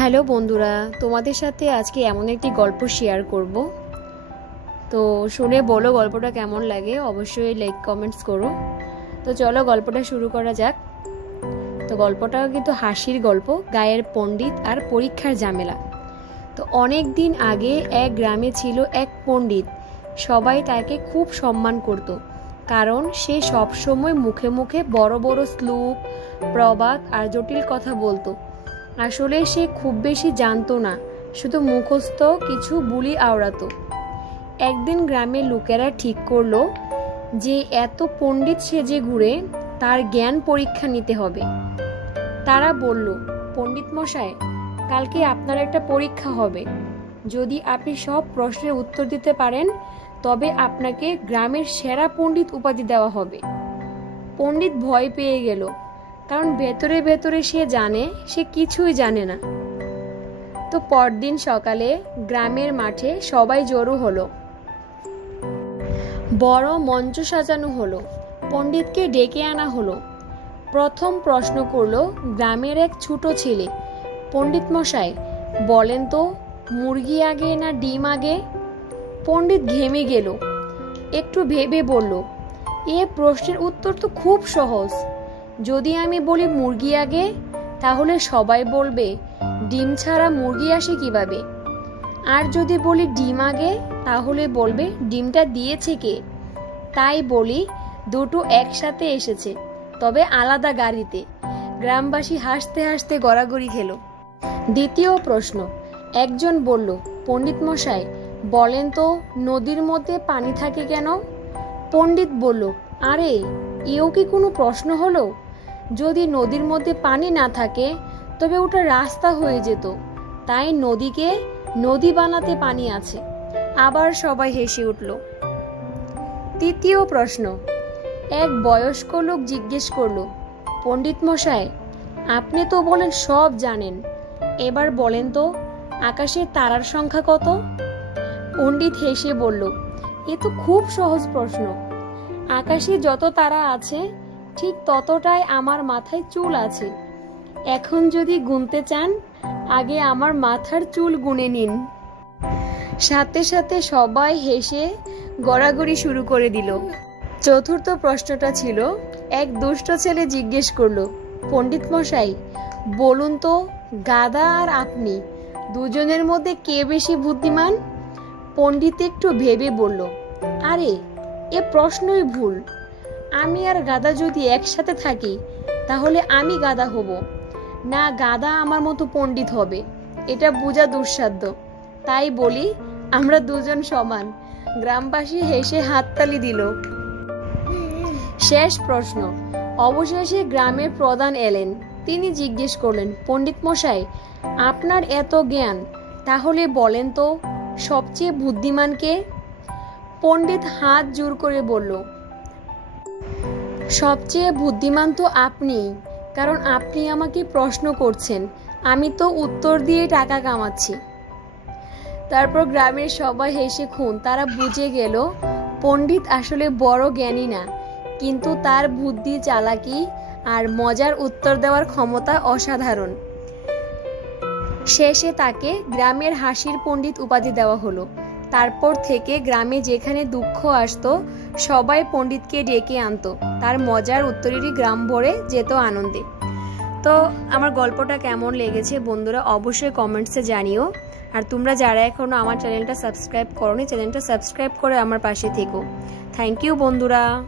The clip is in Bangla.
হ্যালো বন্ধুরা, তোমাদের সাথে আজকে এমন একটি গল্প শেয়ার করব। তো শুনে বলো গল্পটা কেমন লাগে, অবশ্যই লাইক কমেন্টস করো। তো চলো গল্পটা শুরু করা যাক। তো গল্পটা কিন্তু হাসির গল্প, গায়ের পণ্ডিত আর পরীক্ষার ঝামেলা। তো অনেক দিন আগে এক গ্রামে ছিল এক পণ্ডিত, সবাই তাকে খুব সম্মান করত। কারণ সে সবসময় মুখে মুখে বড় বড় শ্লোক, প্রবাদ আর জটিল কথা বলতো। আসলে সে খুব বেশি জানতো না, শুধু মুখস্থ, কিছু বুলি আওড়াতো। একদিন গ্রামের লোকেরা ঠিক করল যে এত পণ্ডিত সেজে ঘুরে, তার জ্ঞান পরীক্ষা নিতে হবে। তারা বলল, পণ্ডিত মশাই, কালকে আপনার একটা পরীক্ষা হবে। যদি আপনি সব প্রশ্নের উত্তর দিতে পারেন, তবে আপনাকে গ্রামের সেরা পণ্ডিত উপাধি দেওয়া হবে। পণ্ডিত ভয় পেয়ে গেল। কারণ ভেতরে ভেতরে সে জানে, সে কিছুই জানে না। তো পরদিন সকালে গ্রামের মাঠে সবাই জড়ো হলো। বড় মঞ্চ সাজানো হলো। পণ্ডিতকে ডেকে আনা হলো। প্রথম প্রশ্ন করল, গ্রামের এক ছোট ছেলে, পণ্ডিত মশাই, বলেন তো, মুরগি আগে না ডিম আগে? পণ্ডিত ঘেমে গেল। একটু ভেবে বলল, এ প্রশ্নের উত্তর তো খুব সহজ। যদি আমি বলি মুরগি আগে, তাহলে সবাই বলবে, ডিম ছাড়া মুরগি আসে কীভাবে? আর যদি বলি ডিম আগে, তাহলে বলবে, ডিমটা দিয়েছে কে? তাই বলি, দুটো একসাথে এসেছে, তবে আলাদা গাড়িতে। গ্রামবাসী হাসতে হাসতে গড়াগড়ি খেলো। দ্বিতীয় প্রশ্ন, একজন বলল, পণ্ডিত মশাই, বলেন তো, নদীর মধ্যে পানি থাকে কেন? পণ্ডিত বলল, আরে, এও কি কোনো প্রশ্ন হলো? যদি নদীর মধ্যে পানি না থাকে, তবে ওটা রাস্তা হয়ে যেত। তাই নদীকে নদী বানাতে পানি আছে। আবার সবাই হেসে উঠল। তৃতীয় প্রশ্ন। এক বয়স্ক লোক জিজ্ঞেস করল, পণ্ডিত মশাই, আপনি তো বলেন সব জানেন। এবার বলেন তো, আকাশে তারার সংখ্যা কত? পণ্ডিত হেসে বলল, এ তো খুব সহজ প্রশ্ন। আকাশে যত তারা আছে ঠিক ততটাই আমার মাথায় চুল আছে। এখন যদি গুনতে চান, আগে আমার মাথার চুল গুনে নিন। সাথে সাথে সবাই হেসে গড়াগড়ি শুরু করে দিল। চতুর্থ প্রশ্নটা ছিল, এক দুষ্ট ছেলে জিজ্ঞেস করল, পণ্ডিত মশাই, বলুন তো, গাদা আর আপনি, দুজনের মধ্যে কে বেশি বুদ্ধিমান? পণ্ডিত একটু ভেবে বলল, আরে, এ প্রশ্নই ভুল। আমি আর গাদা যদি একসাথে থাকি, তাহলে আমি গাদা হব। না, গাদা আমার মতো পণ্ডিত হবে। এটা বোঝা দুঃসাধ্য। তাই বলি, আমরা দুজন সমান। গ্রামবাসী হেসে হাততালি দিল। শেষ প্রশ্ন। অবশেষে গ্রামের প্রধান এলেন। তিনি জিজ্ঞেস করলেন, পণ্ডিত মশাই, আপনার এত জ্ঞান, তাহলে বলেন তো, সবচেয়ে বুদ্ধিমান কে? পণ্ডিত হাত জোর করে বলল সবচেয়ে বুদ্ধিমান তো আপনিই কারণ আপনি আমাকে প্রশ্ন করছেন, আমি তো উত্তর দিয়ে টাকা কামাচ্ছি। তারপর গ্রামের সবাই হেসে খুন, তারা বুঝে গেল, পণ্ডিত আসলে বড় জ্ঞানী না, কিন্তু তার বুদ্ধি চালাকি আর মজার উত্তর দেওয়ার ক্ষমতা অসাধারণ। শেষে তাকে গ্রামের হাসির পণ্ডিত উপাধি দেওয়া হলো। তারপর থেকে গ্রামে যেখানে দুঃখ আসতো সবাই পণ্ডিতকে ডেকে আনতো। তার মজার উত্তরেরই গ্রাম ভরে যেত আনন্দে। তো আমার গল্পটা কেমন লেগেছে বন্ধুরা অবশ্যই কমেন্টসে জানিও। আর তোমরা যারা এখনও আমার চ্যানেলটা সাবস্ক্রাইব করো চ্যানেলটা সাবস্ক্রাইব করে আমার পাশে থেকো। থ্যাংক ইউ বন্ধুরা।